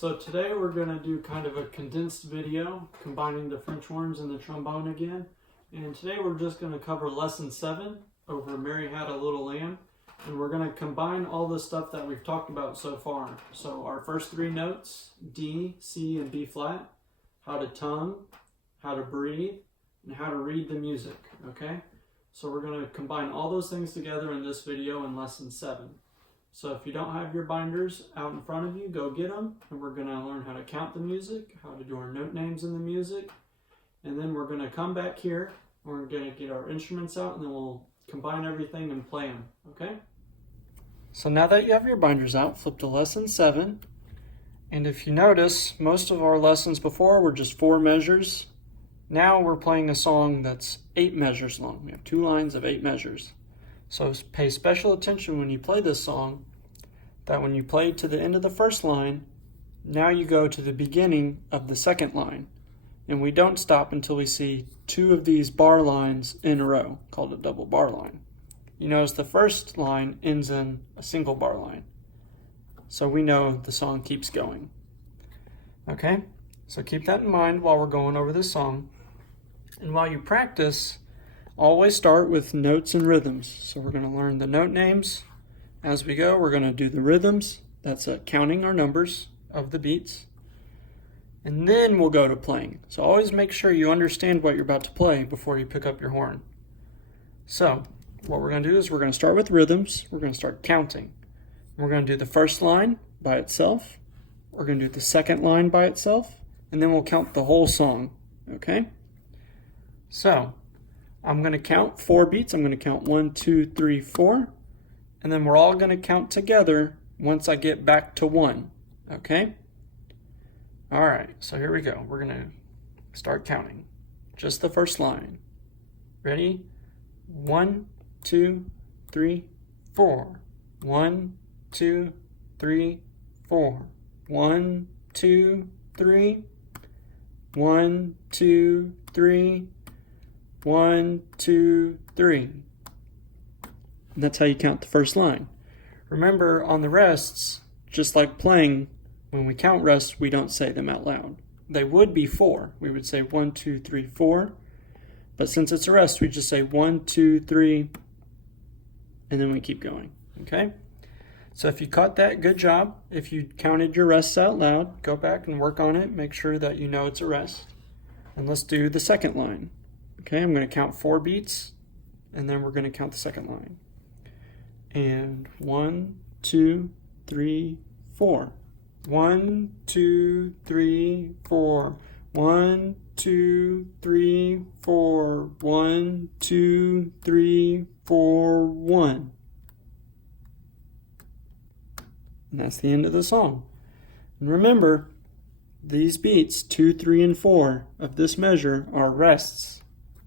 So today we're going to do kind of a condensed video combining the French horns and the trombone again. And today we're just going to cover lesson 7 over Mary Had a Little Lamb. And we're going to combine all the stuff that we've talked about so far. So our first 3 notes, D, C, and B flat, how to tongue, how to breathe, and how to read the music, okay? So we're going to combine all those things together in this video in lesson 7. So if you don't have your binders out in front of you, go get them. And we're going to learn how to count the music, how to do our note names in the music. And then we're going to come back here. We're going to get our instruments out and then we'll combine everything and play them, okay? So now that you have your binders out, flip to lesson 7. And if you notice, most of our lessons before were just 4 measures. Now we're playing a song that's 8 measures long. We have 2 lines of 8 measures. So pay special attention when you play this song, that when you play to the end of the first line, now you go to the beginning of the second line. And we don't stop until we see 2 of these bar lines in a row, called a double bar line. You notice the first line ends in a single bar line. So we know the song keeps going. Okay, so keep that in mind while we're going over this song. And while you practice, always start with notes and rhythms. So we're going to learn the note names as we go. We're going to do the rhythms. That's counting our numbers of the beats. And then we'll go to playing. So always make sure you understand what you're about to play before you pick up your horn. So what we're going to do is we're going to start with rhythms. We're going to start counting. We're going to do the first line by itself. We're going to do the second line by itself. And then we'll count the whole song. Okay? So I'm going to count 4 beats. I'm going to count 1, 2, 3, 4. And then we're all going to count together once I get back to 1. Okay? All right, so here we go. We're going to start counting. Just the first line. Ready? 1, 2, 3, 4. 1, 2, 3, 4. 1, 2, 3. 1, 2, 3. 1, 2, 3. And that's how you count the first line. Remember, on the rests, just like playing, when we count rests, we don't say them out loud. They would be 4. We would say 1, 2, 3, 4. But since it's a rest, we just say 1, 2, 3, and then we keep going. Okay? So if you caught that, good job. If you counted your rests out loud, go back and work on it. Make sure that you know it's a rest. And let's do the second line. Okay, I'm going to count 4 beats, and then we're going to count the second line. And 1, 2, 3, 4. 1, 2, 3, 4. 1, 2, 3, 4. 1, 2, 3, 4, 1. And that's the end of the song. And remember, these beats, 2, 3, and 4 of this measure are rests.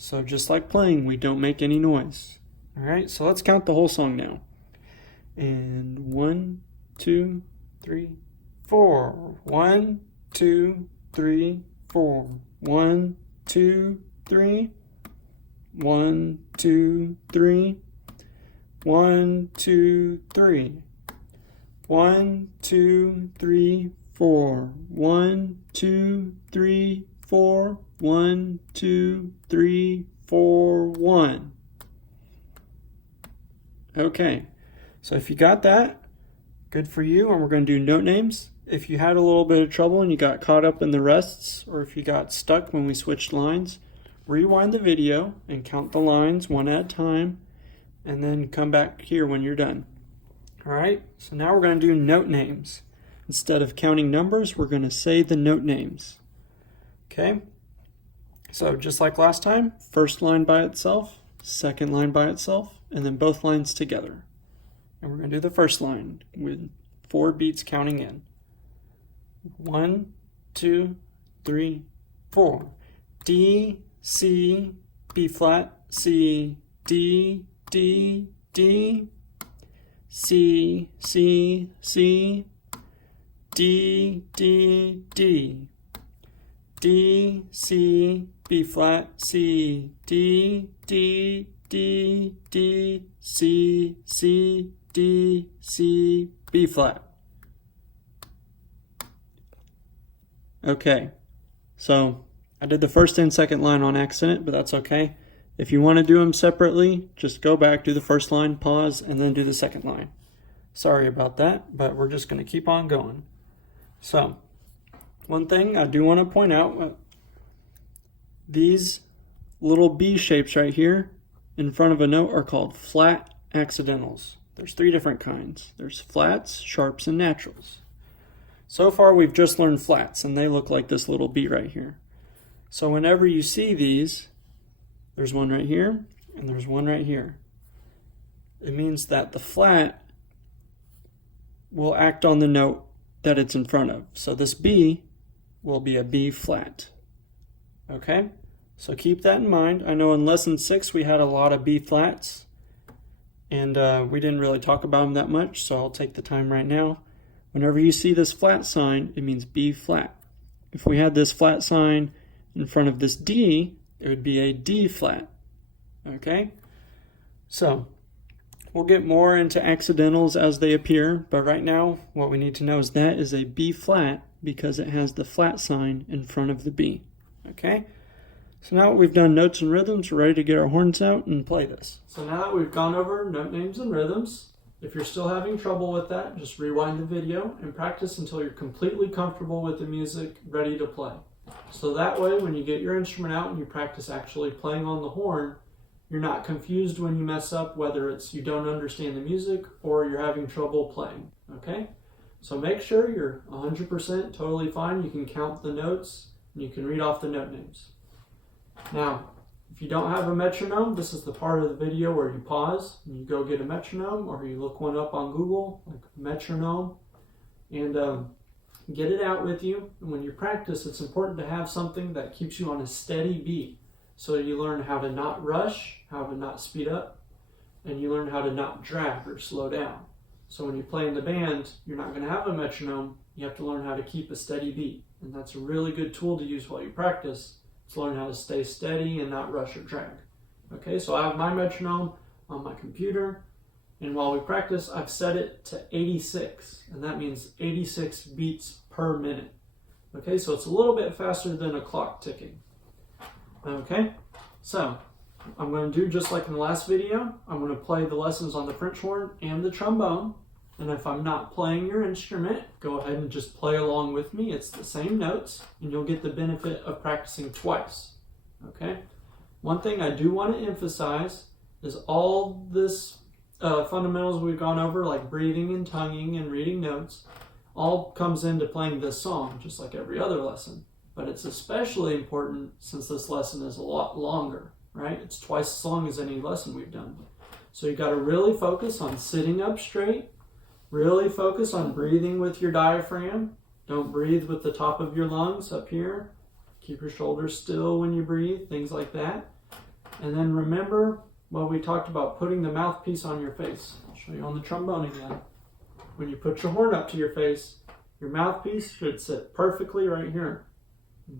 So just like playing, we don't make any noise. All right, so let's count the whole song now. And 1, 2, 3, 4. 1, 2, 3, 4. 1, 2, 3. 1, 2, 3. 1, 2, 3. 1, 2, 3, 4. 1, 2, 3, 4. 1, 2, 3, 4, 1. Okay, so if you got that, good for you, and we're going to do note names. If you had a little bit of trouble and you got caught up in the rests, or if you got stuck when we switched lines, rewind the video and count the lines one at a time, and then come back here when you're done. All right, so now we're going to do note names. Instead of counting numbers, we're going to say the note names. Okay? So just like last time, first line by itself, second line by itself, and then both lines together. And we're going to do the first line with 4 beats counting in. 1, 2, 3, 4. D, C, B flat, C, D, D, D, C, C, C, D, D, D. D, C, B flat, C, D, D, D, D, C, C, D, C, B flat. Okay, so I did the first and second line on accident, but that's okay. If you want to do them separately, just go back, do the first line, pause, and then do the second line. Sorry about that, but we're just going to keep on going. So, one thing I do want to point out, these little B shapes right here in front of a note are called flat accidentals. There's 3 different kinds. There's flats, sharps, and naturals. So far we've just learned flats, and they look like this little B right here. So whenever you see these, there's one right here, and there's one right here. It means that the flat will act on the note that it's in front of. So this B will be a B flat. Okay? So keep that in mind. I know in lesson 6 we had a lot of B flats, and we didn't really talk about them that much, so I'll take the time right now. Whenever you see this flat sign, it means B flat. If we had this flat sign in front of this D, it would be a D flat. Okay? So, we'll get more into accidentals as they appear, but right now what we need to know is that is a B flat because it has the flat sign in front of the B. Okay? So now that we've done notes and rhythms, we're ready to get our horns out and play this. So now that we've gone over note names and rhythms, if you're still having trouble with that, just rewind the video and practice until you're completely comfortable with the music, ready to play. So that way, when you get your instrument out and you practice actually playing on the horn, you're not confused when you mess up, whether it's you don't understand the music or you're having trouble playing, okay? So make sure you're 100% totally fine. You can count the notes and you can read off the note names. Now, if you don't have a metronome, this is the part of the video where you pause and you go get a metronome, or you look one up on Google, like metronome, and get it out with you. And when you practice, it's important to have something that keeps you on a steady beat. So you learn how to not rush, how to not speed up, and you learn how to not drag or slow down. So when you play in the band, you're not going to have a metronome. You have to learn how to keep a steady beat. And that's a really good tool to use while you practice, to learn how to stay steady and not rush or drag. Okay, so I have my metronome on my computer, and while we practice, I've set it to 86, and that means 86 beats per minute. Okay, so it's a little bit faster than a clock ticking. Okay, so I'm going to do just like in the last video. I'm going to play the lessons on the French horn and the trombone, and if I'm not playing your instrument, go ahead and just play along with me. It's the same notes, and you'll get the benefit of practicing twice. Okay? One thing I do want to emphasize is all this fundamentals we've gone over, like breathing and tonguing and reading notes, all comes into playing this song, just like every other lesson. But it's especially important since this lesson is a lot longer, right? It's twice as long as any lesson we've done. So you got to really focus on sitting up straight. Really focus on breathing with your diaphragm. Don't breathe with the top of your lungs up here. Keep your shoulders still when you breathe, things like that. And then remember what we talked about, putting the mouthpiece on your face. I'll show you on the trombone again. When you put your horn up to your face, your mouthpiece should sit perfectly right here.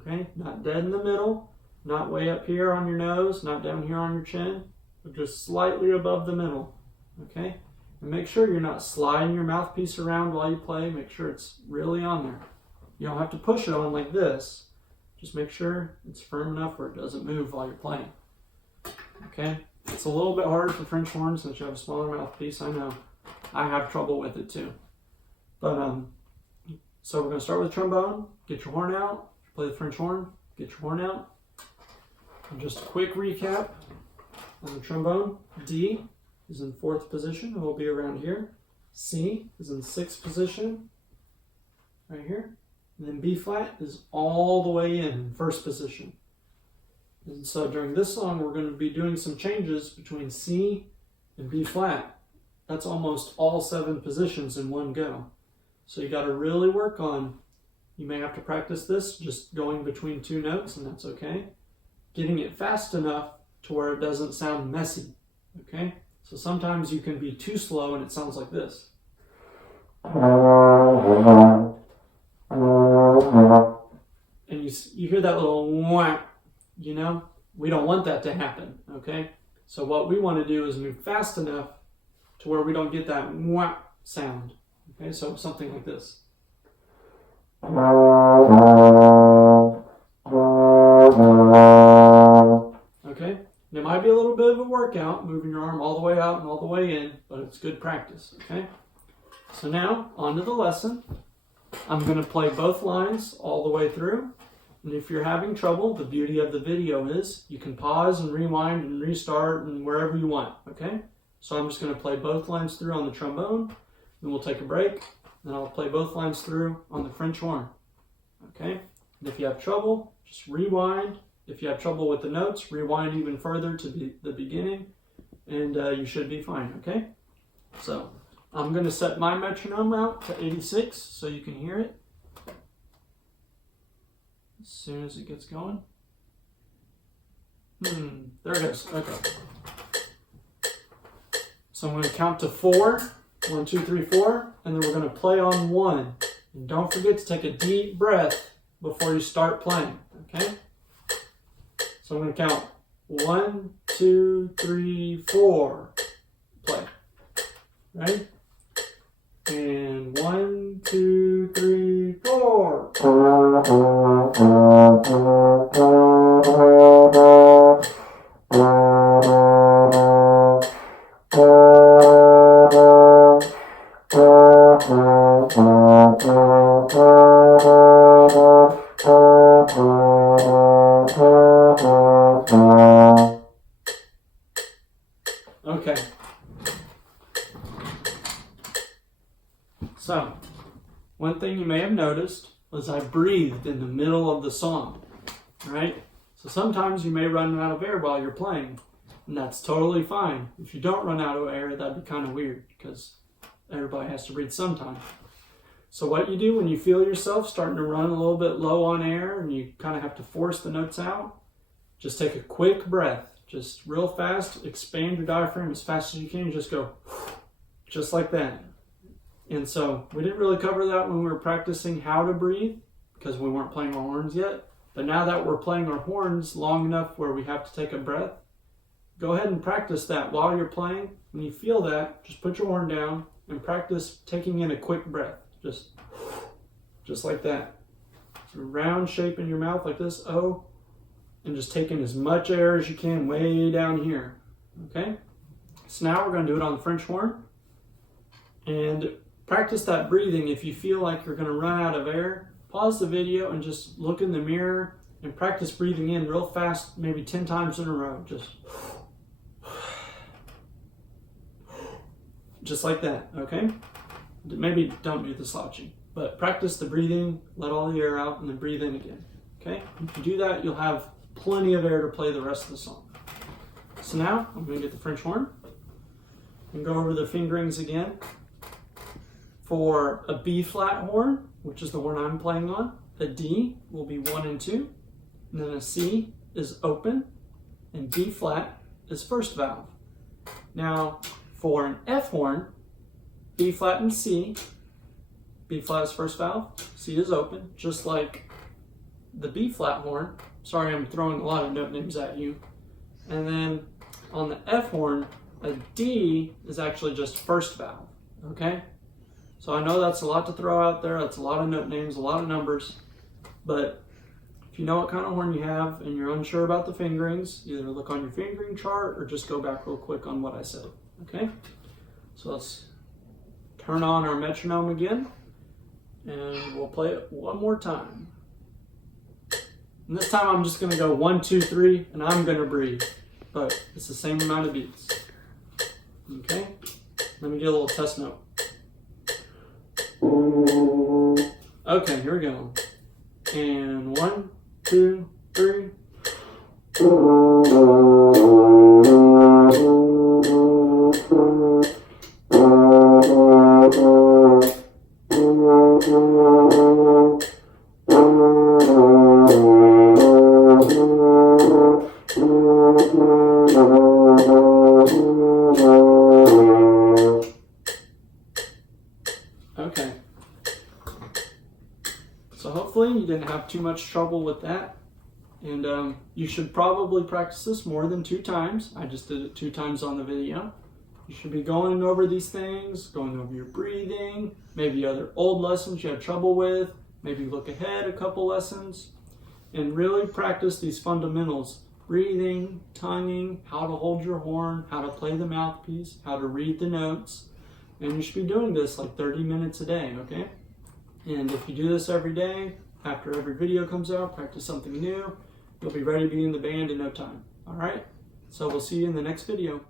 Okay? Not dead in the middle, not way up here on your nose, not down here on your chin, but just slightly above the middle. Okay? And make sure you're not sliding your mouthpiece around while you play. Make sure it's really on there. You don't have to push it on like this. Just make sure it's firm enough where it doesn't move while you're playing. Okay? It's a little bit harder for French horns since you have a smaller mouthpiece. I know. I have trouble with it too. But, so we're going to start with trombone. Get your horn out. Play the French horn. Get your horn out. And just a quick recap on the trombone. D is in 4th position, and we'll be around here. C is in 6th position, right here. And then B flat is all the way in 1st position. And so during this song, we're going to be doing some changes between C and B flat. That's almost all 7 positions in one go. So you got to really work on, you may have to practice this just going between 2 notes, and that's okay. Getting it fast enough to where it doesn't sound messy, okay? So sometimes you can be too slow and it sounds like this. And you hear that little wah, you know? We don't want that to happen, okay? So what we want to do is move fast enough to where we don't get that wah sound, okay? So something like this. be a little bit of a workout, moving your arm all the way out and all the way in, but it's good practice, okay? So now, on to the lesson. I'm going to play both lines all the way through. And if you're having trouble, the beauty of the video is you can pause and rewind and restart and wherever you want, okay? So I'm just going to play both lines through on the trombone, then we'll take a break, then I'll play both lines through on the French horn, okay? And if you have trouble, just rewind. If you have trouble with the notes, rewind even further to the beginning, and you should be fine, okay? So I'm going to set my metronome out to 86 so you can hear it as soon as it gets going. There it is. Okay. So I'm going to count to 4. 1, 2, 3, 4, and then we're going to play on 1. And don't forget to take a deep breath before you start playing, okay? So I'm going to count 1, 2, 3, 4. Play. Ready? And 1, 2, 3, 4. Okay. So, one thing you may have noticed was I breathed in the middle of the song, right? So sometimes you may run out of air while you're playing, and that's totally fine. If you don't run out of air, that'd be kind of weird because everybody has to breathe sometime. So what you do when you feel yourself starting to run a little bit low on air and you kind of have to force the notes out, just take a quick breath, just real fast, expand your diaphragm as fast as you can, just go just like that. And so we didn't really cover that when we were practicing how to breathe because we weren't playing our horns yet. But now that we're playing our horns long enough where we have to take a breath, go ahead and practice that while you're playing. When you feel that, just put your horn down and practice taking in a quick breath. Just like that. So round shape in your mouth like this, O, and just take in as much air as you can way down here. Okay? So now we're going to do it on the French horn. And practice that breathing. If you feel like you're going to run out of air, pause the video and just look in the mirror and practice breathing in real fast, maybe 10 times in a row. Just like that, okay? Maybe don't do the slouching, but practice the breathing, let all the air out, and then breathe in again, okay? If you do that, you'll have plenty of air to play the rest of the song. So now, I'm going to get the French horn and go over the fingerings again. For a B flat horn, which is the horn I'm playing on, a D will be 1 and 2, and then a C is open, and B flat is first valve. Now, for an F horn, B flat and C, B flat is first valve, C is open, just like the B flat horn. Sorry, I'm throwing a lot of note names at you. And then on the F horn, a D is actually just first valve, okay? So I know that's a lot to throw out there, that's a lot of note names, a lot of numbers, but if you know what kind of horn you have and you're unsure about the fingerings, either look on your fingering chart or just go back real quick on what I said, okay? So let's turn on our metronome again, and we'll play it one more time. And this time I'm just going to go 1, 2, 3, and I'm going to breathe, but it's the same amount of beats. Okay? Let me get a little test note. Okay, here we go. And 1, 2, 3. Okay. So hopefully you didn't have too much trouble with that. And you should probably practice this more than 2 times. I just did it 2 times on the video. You should be going over these things, going over your breathing, maybe other old lessons you had trouble with, maybe look ahead a couple lessons, and really practice these fundamentals breathing, tonguing, how to hold your horn, how to play the mouthpiece, how to read the notes. And you should be doing this like 30 minutes a day, okay? And if you do this every day, after every video comes out, practice something new, you'll be ready to be in the band in no time, all right? So we'll see you in the next video.